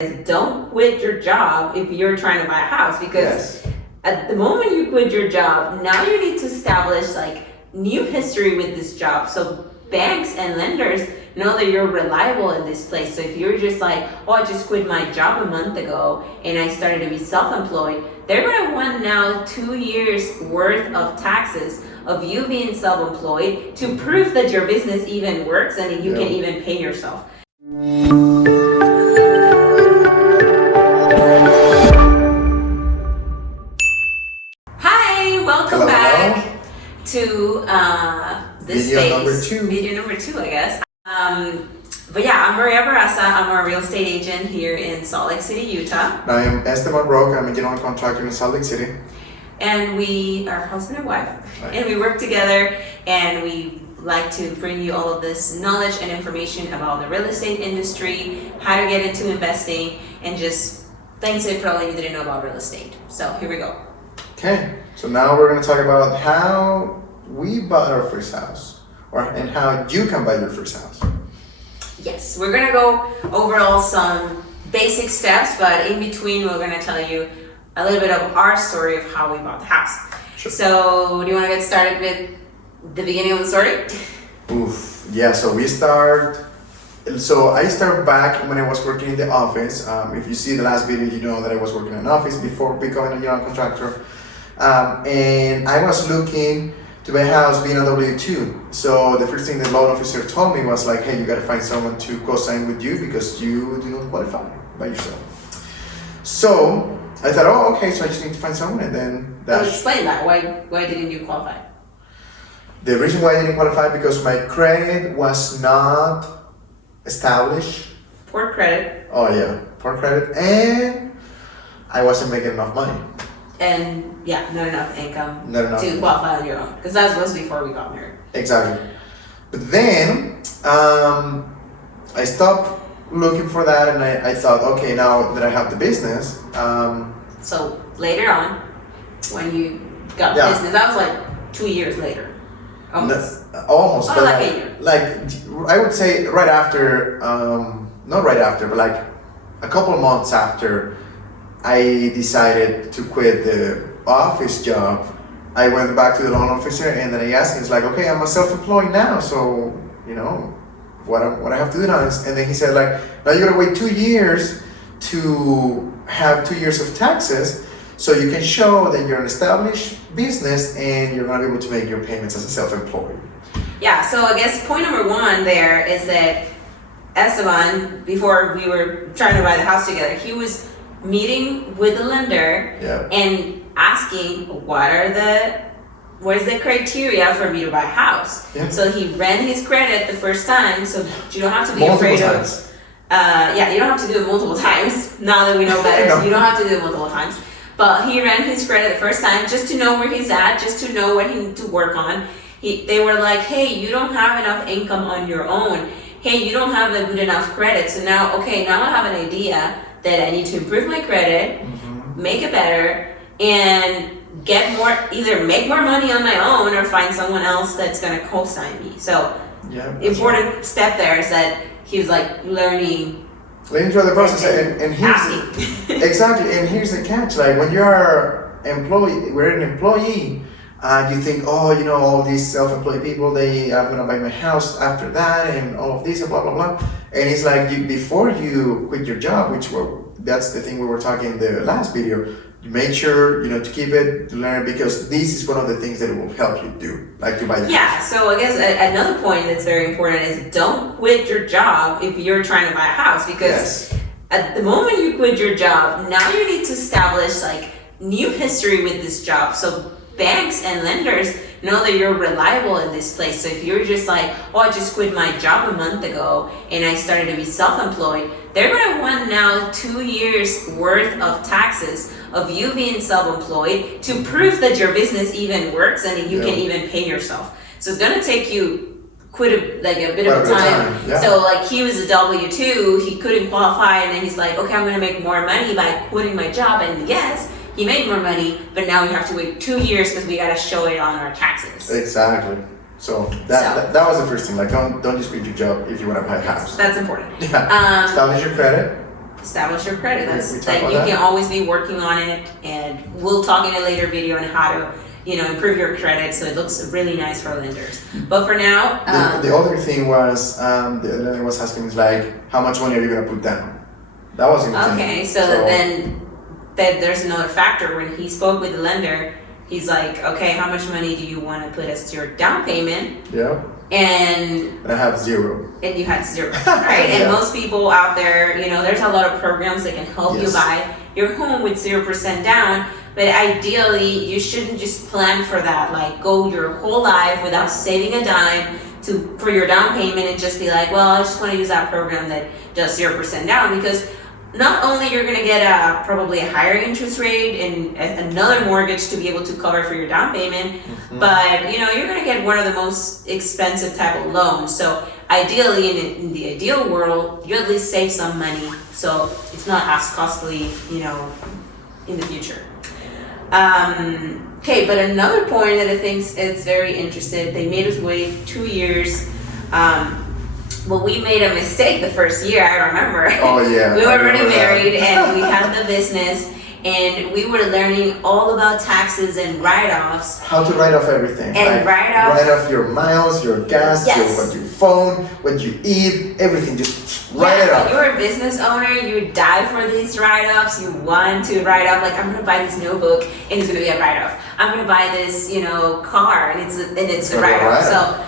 is don't quit your job if you're trying to buy a house, because at the moment you quit your job, now you need to establish like new history with this job. So banks and lenders know that you're reliable in this place. So if you're just like, oh, I just quit my job a month ago and I started to be self-employed, they're gonna want now 2 years worth of taxes of you being self-employed to prove that your business even works and that you can even pay yourself. Hi, welcome back to this video number two, I guess. But yeah, I'm Maria Barraza. I'm a real estate agent here in Salt Lake City, Utah. I am Esteban Roque. I'm a general contractor in Salt Lake City. And we are husband and wife. Right. And we work together, and we like to bring you all of this knowledge and information about the real estate industry, how to get into investing, and just things that probably you didn't know about real estate. So here we go. Okay, so now we're going to talk about how we bought our first house, and how you can buy your first house. Yes, we're going to go over some basic steps, but in between we're going to tell you a little bit of our story of how we bought the house. Sure. So do you want to get started with the beginning of the story? Yeah, so I started back when I was working in the office. If you see the last video, you know that I was working in an office before becoming a general contractor. And I was looking to buy a house being a W-2. So the first thing the loan officer told me was like, hey, you gotta find someone to co-sign with you because you do not qualify by yourself. So I thought, oh, okay, so I just need to find someone, and then explain that. Why didn't you qualify? The reason why I didn't qualify because my credit was not established. Poor credit. Oh yeah, poor credit, and I wasn't making enough money. And yeah, not enough income to qualify on your own, because that was before we got married. Exactly. But then I stopped looking for that, and I thought, okay, now that I have the business. So later on, when you got business, that was like 2 years later. Almost. Almost. Oh, like a year. Like I would say right after, not right after, but like a couple of months after I decided to quit the office job, I went back to the loan officer, and then I asked him, it's like, okay, I'm a self-employed now, so you know what I have to do now. And then he said, like, now you gotta wait 2 years to have 2 years of taxes, so you can show that you're an established business and you're gonna be able to make your payments as a self-employed. Yeah, so I guess point number one there is that Esteban, before we were trying to buy the house together, he was meeting with the lender and asking what is the criteria for me to buy a house. So he ran his credit the first time, so you don't have to be afraid of you don't have to do it multiple times. Now that we know better, you don't have to do it multiple times. But he ran his credit the first time just to know where he's at, just to know what he needs to work on. They were like, hey, you don't have enough income on your own. Hey, you don't have a good enough credit. So now I have an idea that I need to improve my credit, make it better, and either make more money on my own or find someone else that's gonna co-sign me. So important step there is that he was like learning through the process, and here's exactly, and here's the catch. Like when we're an employee, you think, oh, you know, all these self-employed people, I'm gonna buy my house after that, and all of this, and blah blah blah. And it's like before you quit your job, that's the thing we were talking in the last video. You make sure to keep it, to learn, because this is one of the things that it will help you do, like to buy the house. So I guess another point that's very important is don't quit your job if you're trying to buy a house, because at the moment you quit your job, now you need to establish like new history with this job. So banks and lenders know that you're reliable in this place. So if you're just like, oh, I just quit my job a month ago and I started to be self-employed, they're gonna want now 2 years worth of taxes of you being self-employed to prove that your business even works and that you can even pay yourself. So it's gonna take you a bit of time. So like he was a W-2, he couldn't qualify, and then he's like, okay, I'm gonna make more money by quitting my job, and yes, he made more money, but now we have to wait 2 years because we gotta show it on our taxes. Exactly. So that was the first thing. Like, don't just quit your job if you want to buy a house. That's important. Establish your credit. establish your credit. We That's talk that about you that? can always be working on it, and we'll talk in a later video on how to, improve your credit so it looks really nice for lenders. But for now, The other thing was, the lender was asking is like, how much money are you gonna put down? That was the thing. okay, so then there's another factor. When he spoke with the lender, he's like, okay, how much money do you want to put as your down payment? Yeah. And I have 0. you had 0, right? And Yeah. most people out there, there's a lot of programs that can help you Yes. buy your home with 0% down. But ideally, you shouldn't just plan for that. Like, go your whole life without saving a dime for your down payment and just be like, well, I just want to use that program that does 0% down, because not only you're going to get probably a higher interest rate and another mortgage to be able to cover for your down payment, but you're going to get one of the most expensive type of loans. So ideally, in the ideal world, you at least save some money, so it's not as costly, in the future. Okay, but another point that I think is very interesting, they made us wait 2 years. Well, we made a mistake the first year, I remember. Oh yeah. We were I already remember that. married and we had the business, and we were learning all about taxes and write-offs. How to write off everything. And write off your miles, your gas, Yes. your phone, what you eat, everything. Just write it When off. you're a business owner, you die for these write-offs. You want to write off, like, I'm gonna buy this notebook and it's gonna be a write-off. I'm gonna buy this, car and it's a gonna be a write-off. write-off. So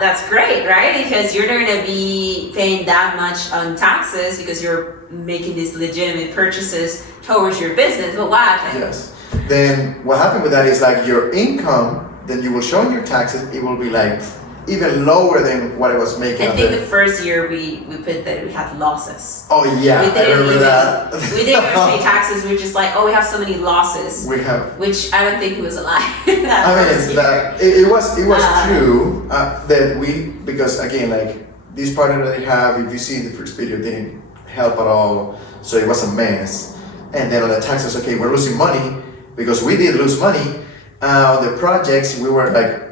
that's great, right? Because you're gonna be paying that much on taxes because you're making these legitimate purchases towards your business. But what happened? Yes. Then what happened with that is like your income, then you will show in your taxes, it will be like even lower than what it was making. I on think the- the first year we put that we had losses. Oh yeah, We I didn't remember even that. we didn't even pay taxes. We were just like, oh, we have so many losses, We have. which I don't think it was a lie. that I first mean, year. that, it was Uh, true that we, because again, like this partner that I have, if you see the first video, didn't help at all, so it was a mess. And then on the taxes, okay, we're losing money because we did lose money. On the projects, we were like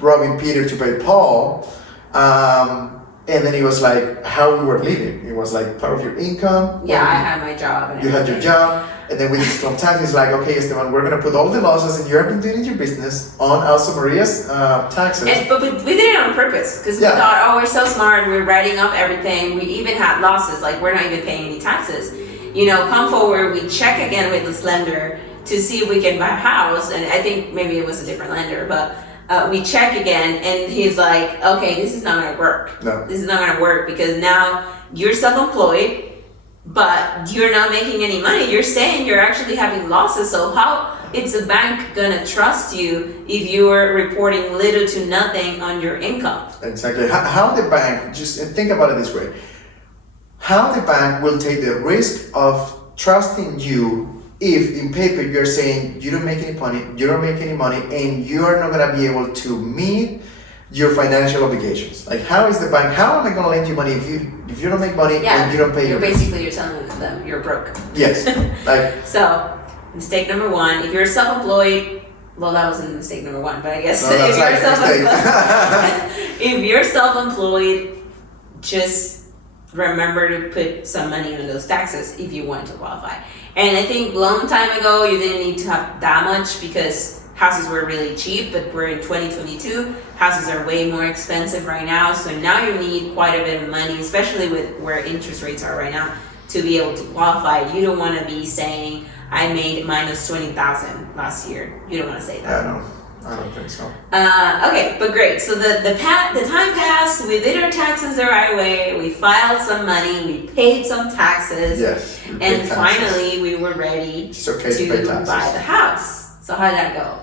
robbing Peter to pay Paul. And then it was like how we were living. It was like part of your income. Yeah, I had my job. And You had your everything. job, and then with the strong taxes, like, okay, Esteban, we're gonna put all the losses that you have been doing in your business on Elsa Maria's taxes. But we did it on purpose because Yeah. we thought, oh, we're so smart. We're writing up everything. We even had losses. Like, we're not even paying any taxes. Come forward. We check again with this lender to see if we can buy a house. And I think maybe it was a different lender, but we check again, and he's like, okay, this is not gonna work. No. This is not gonna work because now you're self-employed, but you're not making any money. You're saying you're actually having losses. So how is the bank gonna trust you if you're reporting little to nothing on your income? Exactly. How the bank, just think about it this way. How the bank will take the risk of trusting you if in paper you're saying you don't make any money, and you are not gonna be able to meet your financial obligations. Like, how is the bank? How am I gonna lend you money if you don't make money and you don't pay you're your bills? basically you're telling them you're broke. Yes. Like, So mistake number one: if you're self-employed, well, that wasn't mistake number one, but I guess no, that's if you're like mistake. if you're self-employed, just remember to put some money on those taxes if you want to qualify. And I think long time ago you didn't need to have that much because houses were really cheap, but we're in 2022. Houses are way more expensive right now, so now you need quite a bit of money, especially with where interest rates are right now, to be able to qualify. You don't want to be saying I made minus 20,000 last year. You don't want to say that. I don't think so. Okay, but great. So the time passed. We did our taxes the right way. We filed some money. We paid some taxes. Yes. you pay And taxes. finally, we were ready It's okay to pay to taxes. buy the house. So how did that go?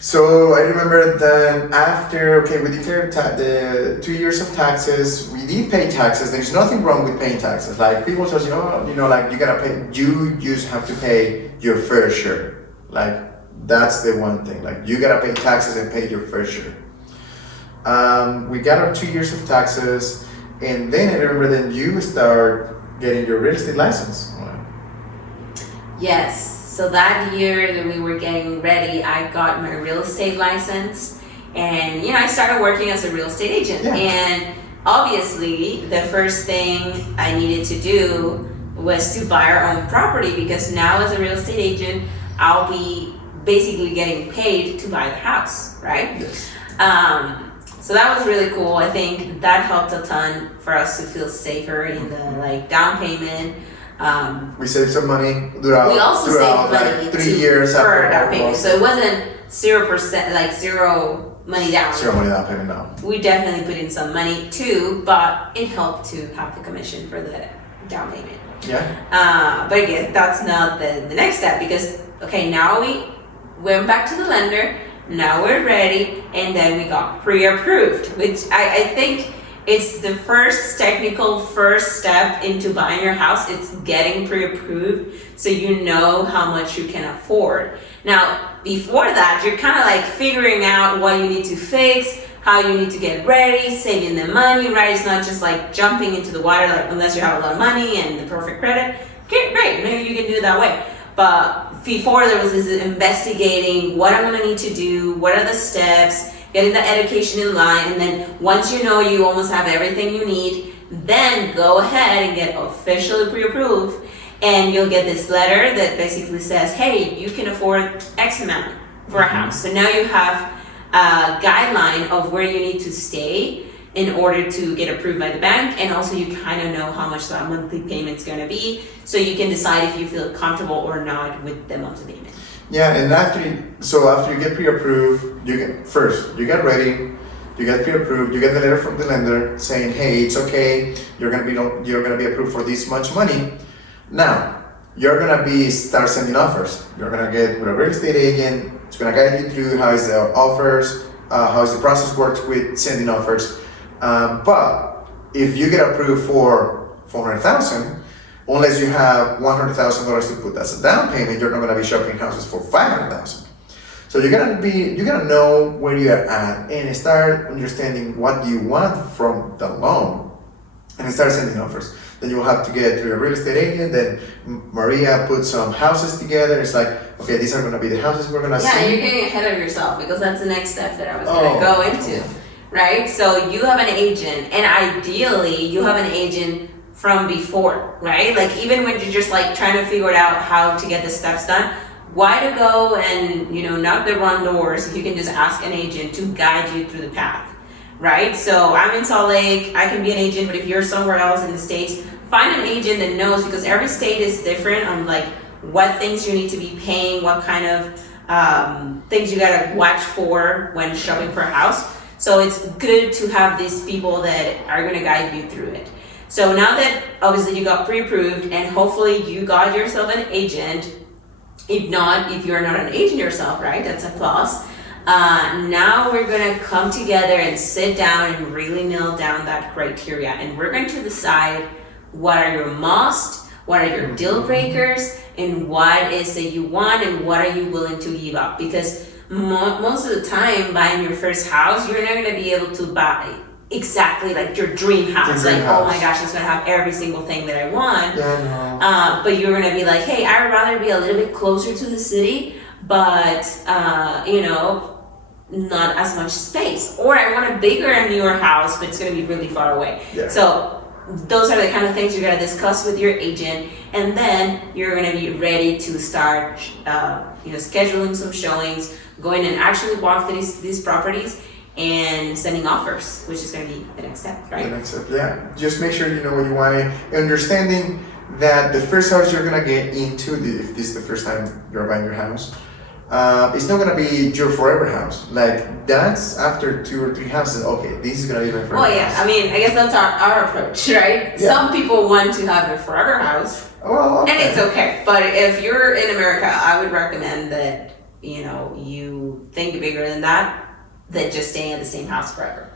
So I remember then after, okay, we declared the 2 years of taxes. We did pay taxes. There's nothing wrong with paying taxes. Like people tell you, oh, like you gotta pay. You just have to pay your fair share. Like that's the one thing. Like you gotta pay taxes and pay your fair share. We got our 2 years of taxes, and then I remember then you start getting your real estate license. Yes. So that year that we were getting ready, I got my real estate license, and I started working as a real estate agent. Yeah. And obviously the first thing I needed to do was to buy our own property, because now as a real estate agent, I'll be basically getting paid to buy the house, right? Yes. So that was really cool. I think that helped a ton for us to feel safer in the like down payment. We saved some money throughout. We also saved money like 3 years for after our down payment, so it wasn't 0%, like zero money down. Zero money down payment now. We definitely put in some money too, but it helped to have the commission for the down payment. Yeah. But again, that's not the next step, because okay, now we went back to the lender, now we're ready, and then we got pre-approved, which I think it's the technical first step into buying your house. It's getting pre-approved so you know how much you can afford. Now, before that, you're kind of like figuring out what you need to fix, how you need to get ready, saving the money, right? It's not just like jumping into the water, like unless you have a lot of money and the perfect credit. Okay, great, maybe you can do it that way. But before, there was this investigating what I'm gonna need to do, what are the steps, getting the education in line, and then once you know you almost have everything you need, then go ahead and get officially pre-approved, and you'll get this letter that basically says, hey, you can afford X amount for a house. So now you have a guideline of where you need to stay in order to get approved by the bank, and also you kind of know how much that monthly payment's going to be, so you can decide if you feel comfortable or not with the monthly payment. Yeah, and after you get pre-approved, you get ready, you get pre-approved, you get the letter from the lender saying, hey, it's okay, you're gonna be approved for this much money. Now you're gonna start sending offers. You're gonna get with a real estate agent. It's gonna guide you through how is the offers, how is the process works with sending offers. But if you get approved for $400,000, unless you have $100,000 to put as a down payment, you're not gonna be shopping houses for $500,000. So you're gonna know where you're at and start understanding what you want from the loan, and start sending offers. Then you will have to get through a real estate agent. Then Maria put some houses together. It's like, okay, these are gonna be the houses we're gonna see. Yeah, you're getting ahead of yourself, because that's the next step that I was gonna go into, right? So you have an agent, and ideally you have an agent from before, right? Like even when you're just like trying to figure out how to get the steps done, why to go and knock the wrong doors if you can just ask an agent to guide you through the path, right? So I'm in Salt Lake, I can be an agent, but if you're somewhere else in the States, find an agent that knows, because every state is different on like what things you need to be paying, what kind of things you gotta watch for when shopping for a house. So it's good to have these people that are gonna guide you through it. So now that obviously you got pre-approved, and hopefully you got yourself an agent. If not, if you're not an agent yourself, right, that's a plus. Now we're gonna come together and sit down and really nail down that criteria, and we're going to decide what are your must, what are your deal breakers, and what is that you want, and what are you willing to give up. Because most of the time, buying your first house, you're not gonna be able to buy exactly like your dream house. Oh my gosh, it's gonna have every single thing that I want. Yeah, but you're gonna be like, hey, I'd rather be a little bit closer to the city, but not as much space. Or I want a bigger and newer house, but it's gonna be really far away. Yeah. So those are the kind of things you're gonna discuss with your agent, and then you're gonna be ready to start scheduling some showings, going and actually walk these properties, and sending offers, which is going to be the next step, right? The next step, yeah. Just make sure you know what you want. Understanding that the first house you're gonna get into, if this is the first time you're buying your house, it's not gonna be your forever house. Like that's after 2 or 3 houses. Okay, this is gonna be my forever Well, yeah. house. I mean, I guess that's our approach, right? Yeah. Some people want to have their forever house, Well, okay. and it's okay. But if you're in America, I would recommend that you think bigger than that just staying at the same house forever.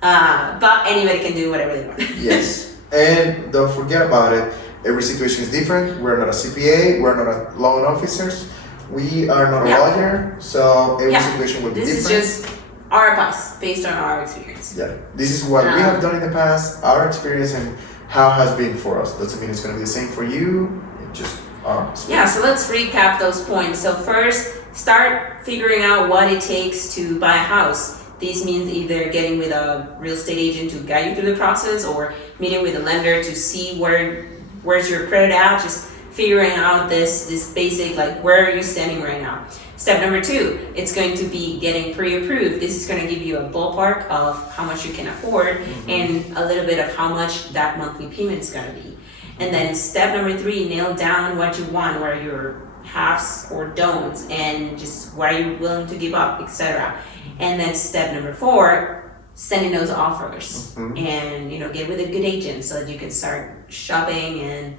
But anybody can do whatever they want. Yes, and don't forget about it. Every situation is different. We're not a CPA. We're not a loan officers. We are not a lawyer. So every situation will be different. This is just our advice based on our experience. Yeah, this is what we have done in the past, our experience, and how it has been for us. Doesn't mean it's going to be the same for you. It just our experience. Yeah, so let's recap those points. So first, start figuring out what it takes to buy a house. This means either getting with a real estate agent to guide you through the process, or meeting with a lender to see where's your credit at, just figuring out this basic, like, where are you standing right now. Step number 2, it's going to be getting pre-approved. This is going to give you a ballpark of how much you can afford and a little bit of how much that monthly payment is going to be. And then step number 3, nail down what you want, what are your haves or don'ts, and just what are you willing to give up, etc. And then step number 4, sending those offers and, get with a good agent so that you can start shopping and,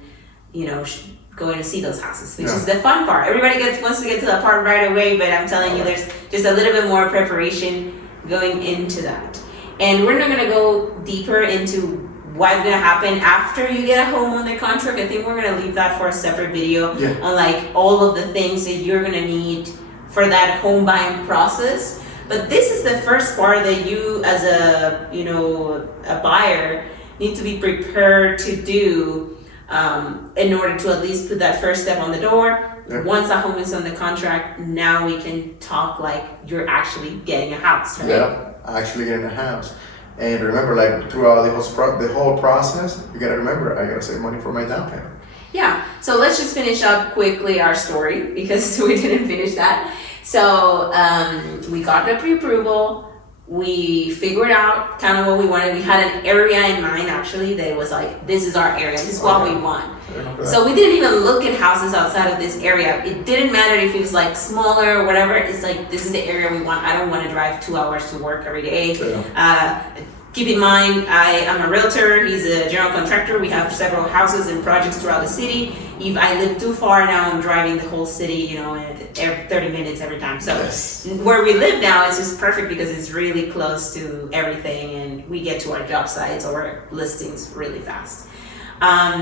going to see those houses, which is the fun part. Everybody wants to get to that part right away, but I'm telling you, there's just a little bit more preparation going into that. And we're not going to go deeper into what's going to happen after you get a home under contract. I think we're going to leave that for a separate video on like all of the things that you're going to need for that home buying process. But this is the first part that you as a buyer need to be prepared to do in order to at least put that first step on the door. Once a home is on the contract, now we can talk like you're actually getting a house, right? Yeah, actually getting a house. And remember, like throughout the whole process, you gotta remember, I gotta save money for my down payment. Yeah, so let's just finish up quickly our story because we didn't finish that. So we got the pre-approval. We figured out kind of what we wanted. We had an area in mind actually that was like, this is our area, this is what we want. So we didn't even look at houses outside of this area. It didn't matter if it was like smaller or whatever. It's like, this is the area we want. I don't want to drive 2 hours to work every day. Keep in mind, I am a realtor. He's a general contractor. We have several houses and projects throughout the city. If I live too far now, I'm driving the whole city, 30 minutes every time. So where we live now is just perfect because it's really close to everything and we get to our job sites or listings really fast.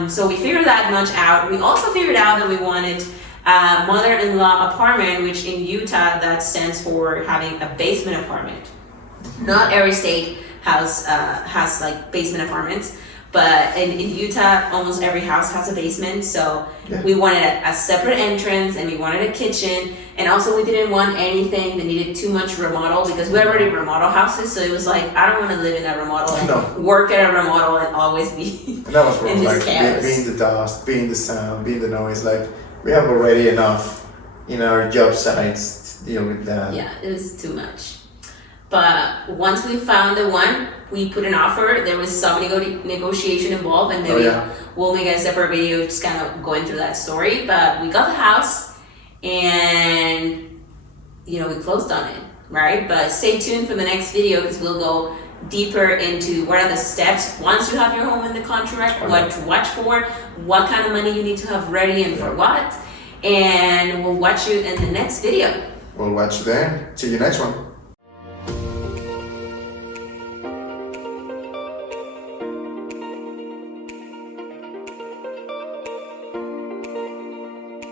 So we figured that much out. We also figured out that we wanted a mother-in-law apartment, which in Utah, that stands for having a basement apartment. Not every state has like basement apartments, but in Utah, almost every house has a basement. So we wanted a separate entrance and we wanted a kitchen. And also we didn't want anything that needed too much remodel because we already remodel houses. So it was like, I don't want to live in a remodel and work at a remodel and always be and that was in this like chaos. Being the dust, being the sound, being the noise. Like we have already enough in our job sites to deal with that. Yeah, it was too much. But once we found the one, we put an offer. There was some negotiation involved, and maybe we'll make a separate video just kind of going through that story. But we got the house, and we closed on it, right? But stay tuned for the next video because we'll go deeper into what are the steps once you have your home in the contract, what to watch for, what kind of money you need to have ready and for what. And we'll watch you in the next video. We'll watch you then. See you next one.